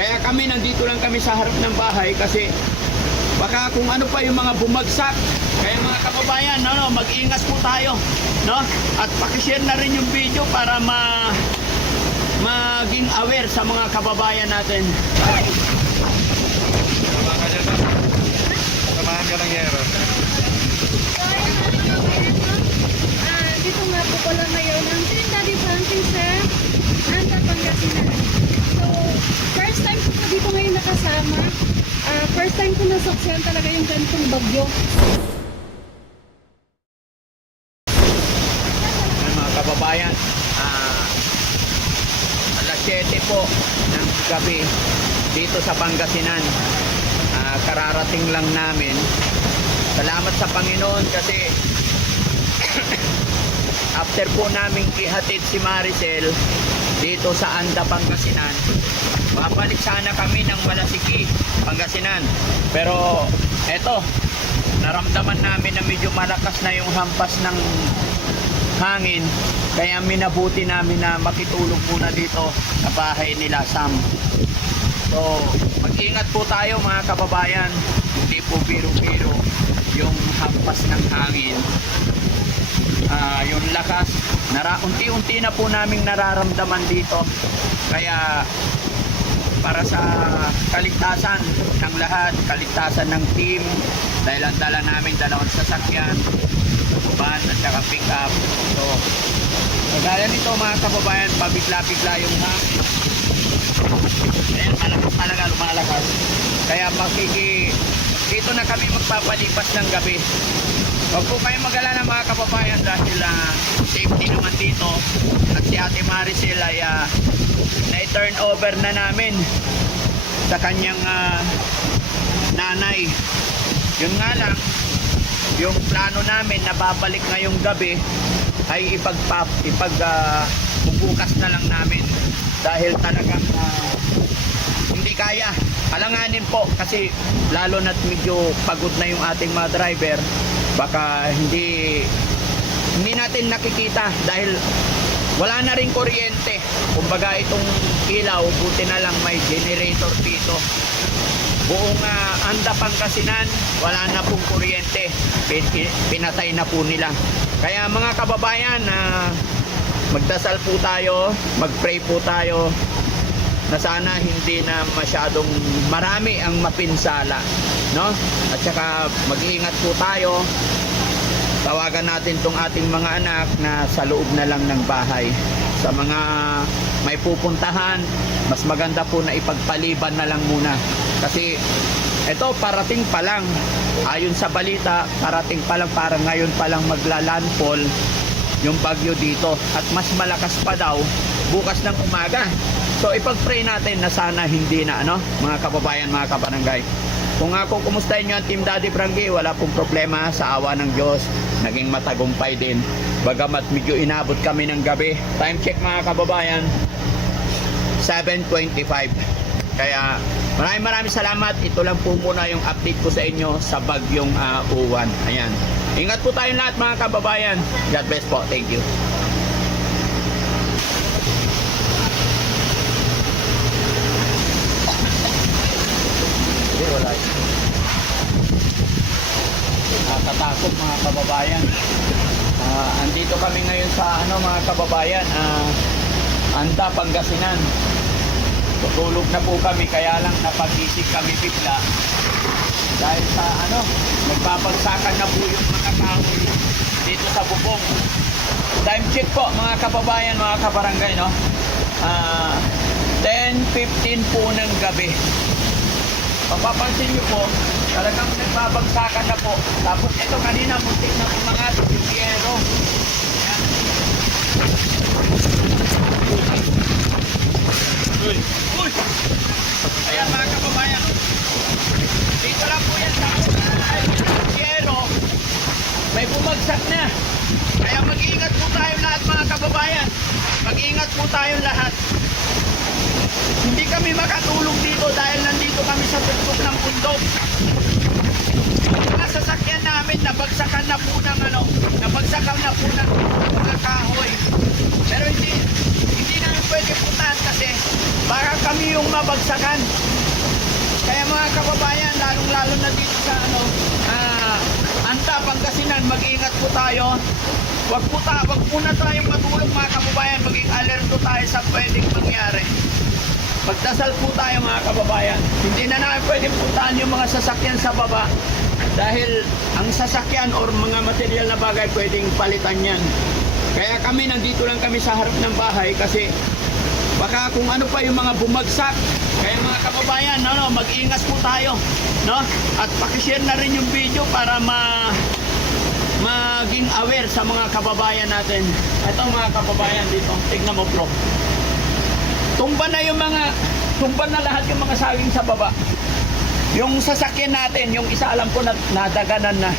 Kaya kami nandito lang kami sa harap ng bahay kasi baka kung ano pa yung mga bumagsak. Kaya mga kababayan, no, mag-ingat po tayo, no? At paki-share na rin yung video para maging aware sa mga kababayan natin. Samahan ka ng yero. Dito nga po pala ngayon ang Team Daddy Frankie, sir. Anda, Pangasinan. So, first time ko po dito ngayon nakasama. First time ko nasaksihan talaga yung ganitong bagyo. Mga kababayan, alas 7 po ng gabi dito sa Pangasinan. Kararating lang namin. Salamat sa Panginoon kasi after po namin ihatid si Maricel dito sa Anda, Pangasinan, babalik sana kami ng Malasiki, Pangasinan. Pero eto, naramdaman namin na medyo malakas na yung hampas ng hangin, kaya minabuti namin na makitulog muna dito sa bahay nila Sam. So mag-ingat po tayo mga kababayan, hindi po biro-biro yung hampas ng hangin. Yung lakas, unti-unti na po naming nararamdaman dito. Kaya para sa kaligtasan ng lahat, kaligtasan ng team, dahil ang dala namin dalawang sasakyan, van at saka pick up. So kagaya nito mga kababayan, pabigla-bigla yung hangin. Ayan, malakas talaga, lumalakas. Kaya dito na kami magpapalipas ng gabi. Huwag po kayong mag-alala mga kababayan dahil safety naman dito. At si Ate Maricel ay na-turn over na namin sa kanyang nanay. Yun nga lang, yung plano namin na babalik ngayong gabi ay bubukas na lang namin dahil talagang hindi kaya. Alanganin po kasi lalo na't medyo pagod na yung ating mga driver. Baka hindi natin nakikita dahil wala na rin kuryente. Kumbaga itong ilaw, buti na lang may generator dito. Buong Anda, Pangasinan, wala na pong kuryente. Pinatay na po nila. Kaya mga kababayan, magdasal po tayo, magpray po tayo na sana hindi na masyadong marami ang mapinsala, no? At saka mag-iingat po tayo. Tawagan natin tong ating mga anak na sa loob na lang ng bahay. Sa mga may pupuntahan, mas maganda po na ipagpaliban na lang muna. Kasi ito parating pa lang. Ayon sa balita, parating pa lang, parang ngayon pa lang magla-landfall yung bagyo dito. At mas malakas pa daw bukas ng umaga. So ipag-pray natin na sana hindi na, mga kababayan, mga kabarangay. Kung ako kumustahin nyo ang Team Daddy Frankie, wala pong problema, sa awa ng Diyos. Naging matagumpay din. Bagamat medyo inabot kami ng gabi. Time check mga kababayan, 7:25. Kaya maraming salamat. Ito lang po muna yung update ko sa inyo sa bagyong Uwan. Ayan. Ingat po tayong lahat mga kababayan. God bless po. Thank you. Wala. Nakakatakot mga kababayan. Andito kami ngayon sa mga kababayan, Anda, Pangasinan. Tutulog na po kami, kaya lang napagising kami bigla dahil sa nagpapagsakan na po yung mga kahoy dito sa bubong. Time check po mga kababayan, mga kabarangay, 10:15 po ng gabi. Mapapansin nyo po, talagang nagbabagsakan na po. Tapos ito kanina, muntik na umangat yung yero. Ayan. Uy! Ayan mga kababayan. Dito lang po yan sa yero. May bumagsak na. Kaya mag-iingat po tayo lahat mga kababayan. Mag-iingat po tayo lahat. Hindi kami makatulog dito dahil nandito kami sa tuktok ng bundok. Mga sasakyan namin nabagsakan na po ng mga kahoy. Pero hindi na pwede puntahan kasi baka kami yung mabagsakan. Kaya mga kababayan, lalong-lalo na dito sa Anta, Pangasinan, mag-ingat po tayo. Wag muna tayong matulog mga kababayan, maging alerto tayo sa pwedeng mangyari. Magdasal po tayo mga kababayan. Hindi na namin pwedeng puntahan yung mga sasakyan sa baba dahil ang sasakyan or mga material na bagay pwedeng palitan yan. Kaya kami, nandito lang kami sa harap ng bahay kasi baka kung ano pa yung mga bumagsak. Kaya mga kababayan, mag-ingat po tayo, no? At paki-share na rin yung video para maging aware sa mga kababayan natin. Ito mga kababayan dito, tignan mo bro. Tumba na lahat yung mga saging sa baba. Yung sasakyan natin, yung isa alam ko na nadaganan na.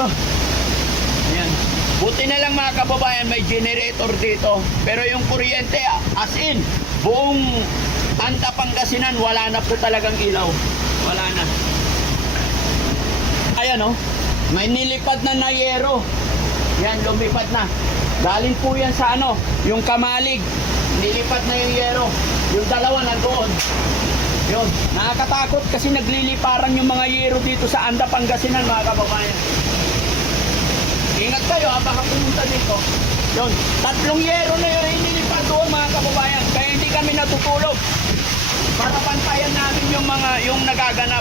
Oh. Ayan. Buti na lang mga kababayan, may generator dito. Pero yung kuryente, as in, buong Anta, Pangasinan, wala na po talagang ilaw. Wala na. Ayan oh, may nilipad na yero. Yan, lumipad na. Galing po yan sa yung Kamalig. Nilipad na yung yero. Yung dalawa nandoon. Yun, nakakatakot kasi nagliliparan yung mga yero dito sa Anta, Pangasinan mga kababayan. Ingat kayo baka pumunta dito. Yun, 3 yero na yun inilipad doon mga kababayan. Kaya hindi kami natutulog. Para pantayan namin yung nagaganap.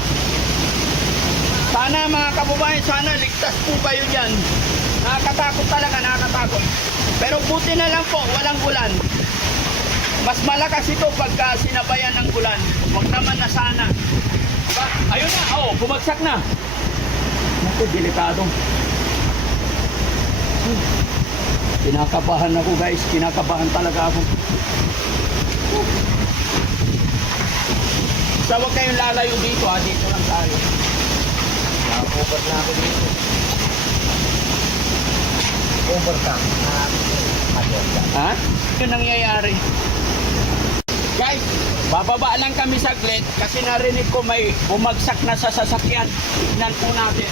Sana mga kababayan, sana ligtas po kayo dyan. Nakakatakot talaga, nakakatakot. Pero buti na lang po, walang ulan. Mas malakas ito pagka sinabayan ng ulan. Huwag naman na sana. Diba? Ayun na, bumagsak na. Naku, delikado. Kinakabahan ako guys, kinakabahan talaga ako. So huwag kayong lalayo dito dito lang tayo. Over na ako dito. Overcome. Ha? Yung nangyayari. Guys, bababa lang kami saglit kasi narinig ko may bumagsak na sa sasakyan. Tignan po natin.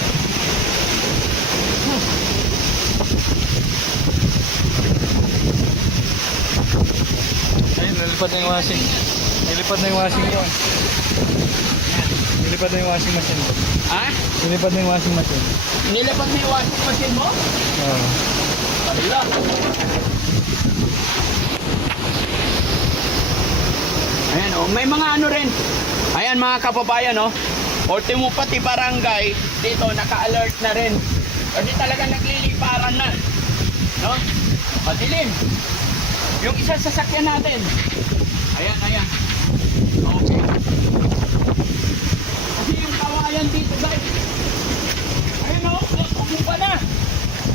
Ayun, nilipad na yung washing. Nilipad na yung washing ko. Nilipad na yung washing machine ko. Ha? Nilipad na yung washing machine. Nilipad na yung washing machine mo? Oo. Wala. Ayan may mga rin. Ayan mga kababayan Ultimo pati barangay dito naka-alert na rin. Kasi talaga nagliliparan na. No? Madilim. Yung isang sasakyan natin. Ayan. Okay. Kasi yung kawayan dito guys. Ayan tumumpa na.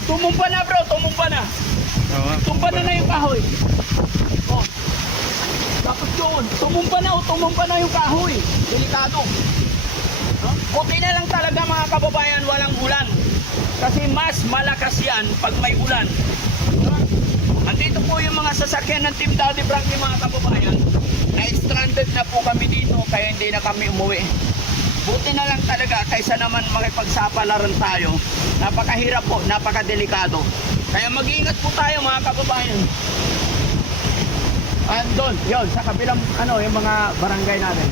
Tumumpa na bro, tumumpa na. Oo. Tumpa na yung kahoy. Tapos yun, tumumpa na yung kahoy. Delikado. Buti na lang talaga mga kababayan, walang ulan. Kasi mas malakas yan pag may ulan. Andito po yung mga sasakyan ng Team Daddy Frankie mga kababayan. Na-stranded na po kami dito kaya hindi na kami umuwi. Buti na lang talaga kaysa naman makipagsapalaran tayo. Napakahirap po, napakadelikado. Kaya mag-iingat po tayo mga kababayan. Andun, yun, sa kabilang yung mga barangay natin.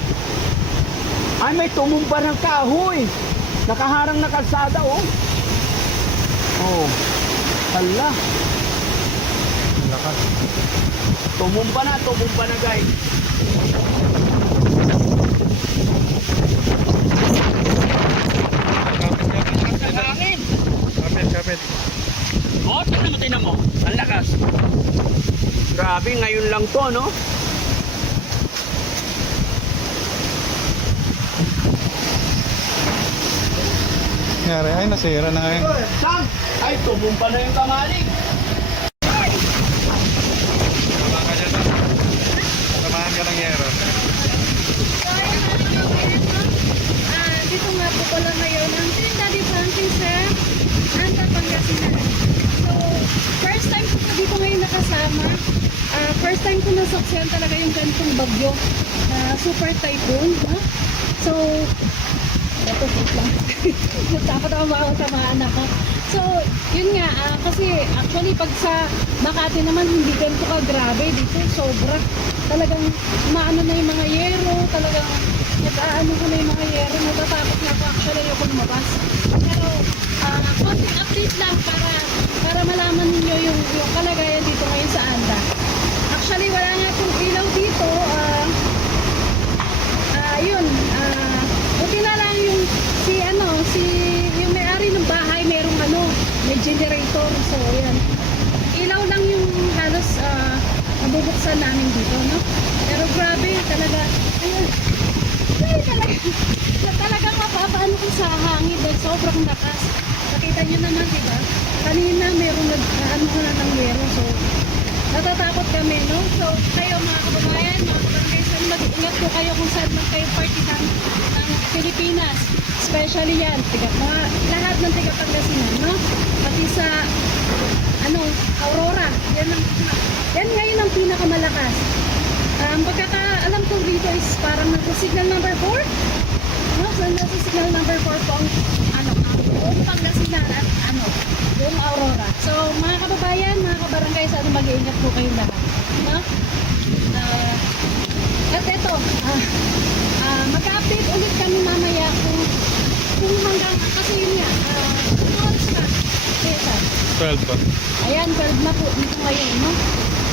Ay, may tumumba ng kahoy. Nakaharang na kalsada, Hala. Lakas. Tumumba na guys. Hangin. Kapit. Tingnan mo. Ang lakas. Grabe, ngayon lang to, Nangyari, ay nasira na ngayon. Sam! Ay, tumumpa na yung Kamalig. Tamahan ka ng yero. Dito nga po pala ngayon ang Team Daddy Frankie, sir. Anta, Pangasinan. So, first time ko po dito ngayon nakasama. First time ko nasaksihan talaga yung ganitong bagyo. Super typhoon. So, ito, wait lang. Takot ako makatamaan ako. So, yun nga, kasi actually pag sa Makati naman hindi ganito ka grabe dito, sobra. Talagang maano na yung mga yero, talagang nag-aano ko na yung mga yero, natatakot na ako actually ayoko lumabas. Pero, konting update lang para malaman niyo yung kalagayan dito ngayon sa Anda. Actually, wala nga pong ilaw dito, yun, buti na lang yung yung may-ari ng bahay merong may generator, so yan. Ilaw lang yung halos nabubuksan namin dito, no? Pero grabe talaga, ayun, talagang mapapaano ko sa hangin dahil sobrang lakas. Nakita nyo naman, diba? Kanina merong nag-ano na ng yero, so natatakot kami, no? So, kayo mga kababayan, mga kabarangay, mag-ingat po kayo kung saan man kayo party ng Pilipinas. Especially yan, lahat ng tiga Pangasinan, no? Pati sa, Aurora. Yan ngayon ang pinakamalakas. Pagkakaalam ko dito is parang nasa signal number 4. No? So, nasa signal number 4 po ang, buong Pangasinan at, buong Aurora. So, mga kababayan, mga kabarangay, sana mag-iingat po kayong lahat. No? At ito, mag-update ulit kami mamaya kung hanggang, kasi yun nga, kung oras na. Okay, sir. 12 pa. Ayan, 12 na po dito ngayon, no?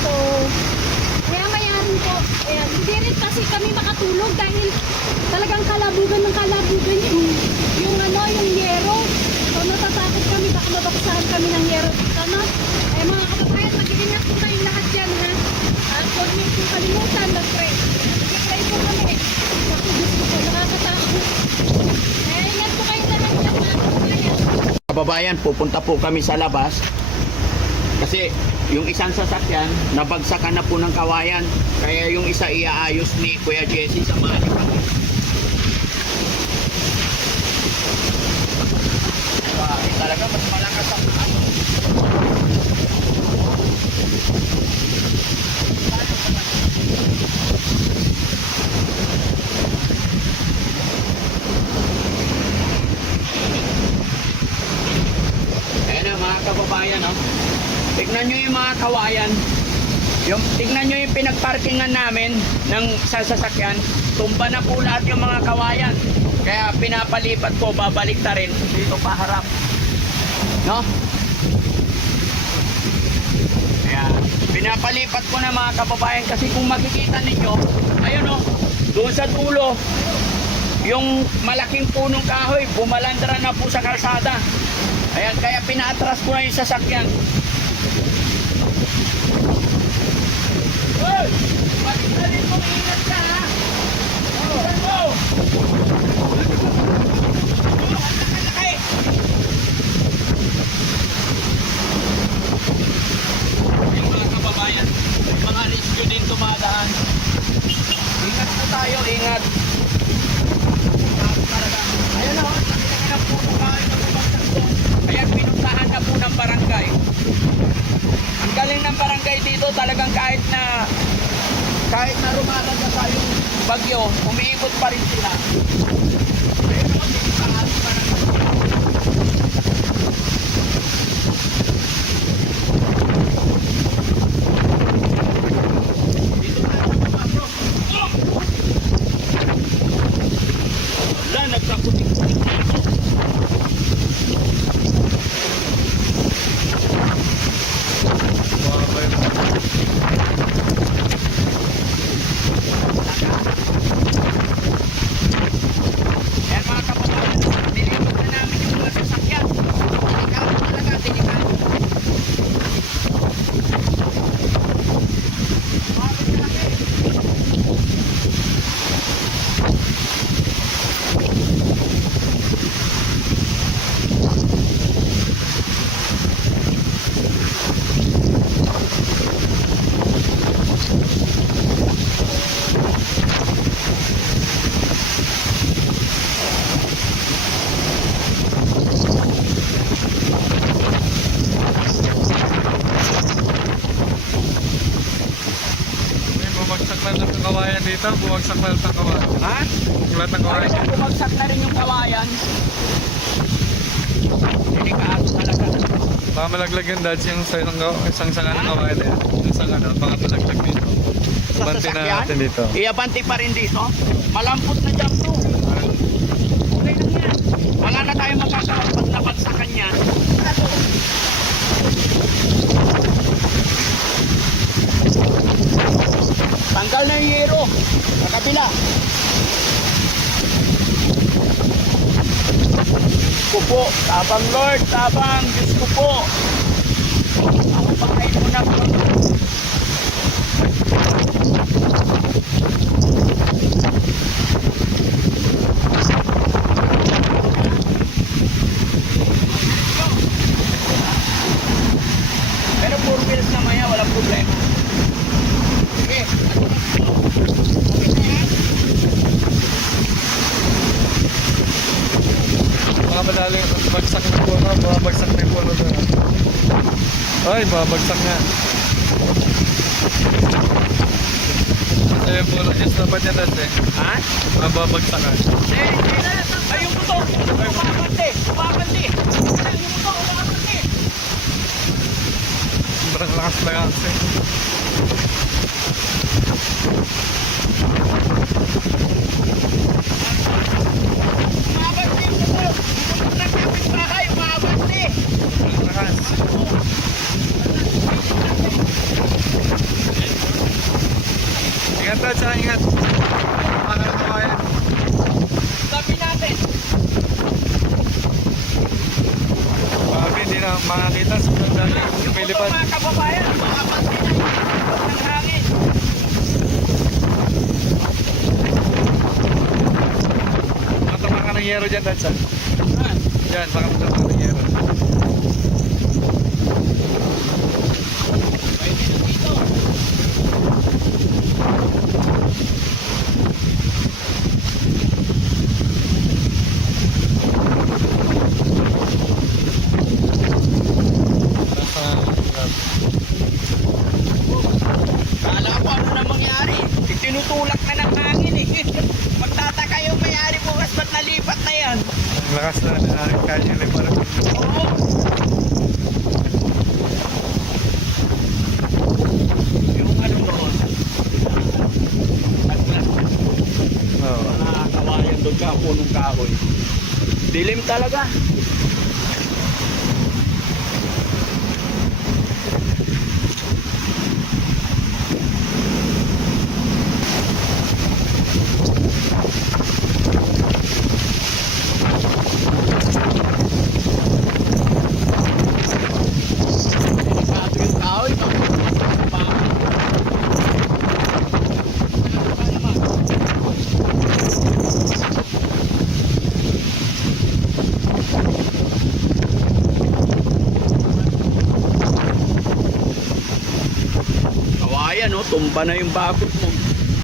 So, kaya mayarin po, ayan, hindi rin kasi kami makatulog dahil talagang kalabugan yung yero. So, natatakot kami, baka mabaksahan kami ng yero dito, no? Eh, mga kababayan, mag-iingat po tayong lahat dyan, ha? Huwag niyo po kalimutan, mag-pray. Mag-pray po kami. Kasi gusto ko, nakakatakot. Kaya ingat po kayo lahat dyan, mga kababayan. Kababayan, pupunta po kami sa labas kasi yung isang sasakyan nabagsakan na po ng kawayan, kaya yung isa iaayos ni Kuya Jesse sa mga kami. Talaga mas malakas ang mga kababayan, no? Tignan nyo yung mga kawayan. Tignan nyo yung pinagparkingan namin ng sasakyan. Tumba na po lahat yung mga kawayan. Kaya pinapalipat ko, babalik ta rin dito paharap. No? Kaya pinapalipat ko na mga kababayan kasi kung makikita ninyo, ayun o, doon sa dulo, yung malaking punong kahoy, bumalandra na po sa kalsada. Ayan, kaya pinaatras ko na yung sasakyan. Hoy! Balik mo, ingat ka, ha? Ingat mo! Laki! Yung mga kababayan, mga rescue din tumadaan. Ingat po tayo, ingat. Ayun na, laki na puno kayo na bumagsak doon. Kaya pinuntahan na po ng barangay. Ang galing ng barangay dito, talagang kahit na rumaraga tayong bagyo, umiikot pa rin sila. Pero dito sa ating barangay. Dito na ako pa, bro. Wala, nagkakutik-kutik dito. Ayan mga kababayan, bumagsak na lahat ng kawayan. Ha? Yung lahat ng kawayan. Ayun, bumagsak na rin yung kawayan. Delikado talaga. Baka malaglag yung dads yung isang sanga ng kawayan na yan. Yung sanga na, baka malaglag dito. Sa Banti na sasakyan, natin dito. iabanti pa rin dito. Malampot na dyan to. Okay lang yan. Wala na tayong magagawa pag nabagsakan yan. Tanggal na yung yero. Sa kabila. Diyos ko po. Tabang Lord. Tabang. Diyos ko po. Ako pakain mo na po. Pero 4 wheels na maya, walang problema. Sige. Okay na yan. Baka malalim, bagsak na puno, babagsak na yung puno doon. Ay, babagsak nga. Ito yung puno niya sa dapat niya dads eh. Ha? Babagsak nga. Ay, yung motor! Umabante! Umabante! Ay, yung motor! Umabante! Sobrang lakas eh. Umabante yung motor! Yung motor ng kapitbahay! Umabante! Sobrang lakas. Ingat dads ha, ingat. Baka na kawayan. Sabi natin! Baka hindi na makakita. Sobrang dami. Yung May motor lipad. mga kababayan! Umabante na! Ng hangin! Matama ka ng yero dyan dads ha. Ha? Yan, baka matama ka ng yero. Pwede na dito! Kala ko ano na mangyari. Tinutulak na ng hangin eh. Magtataka yung may-ari bukas ba't nalipat na yan? Ang lakas na kaya yung lipad. Oo. Yung ano doon. Oo. Mga kawayan doon ka, punong kahoy. Dilim talaga. Delikado yung kahoy. Kawayan, no? Tumba na yung bakod mo.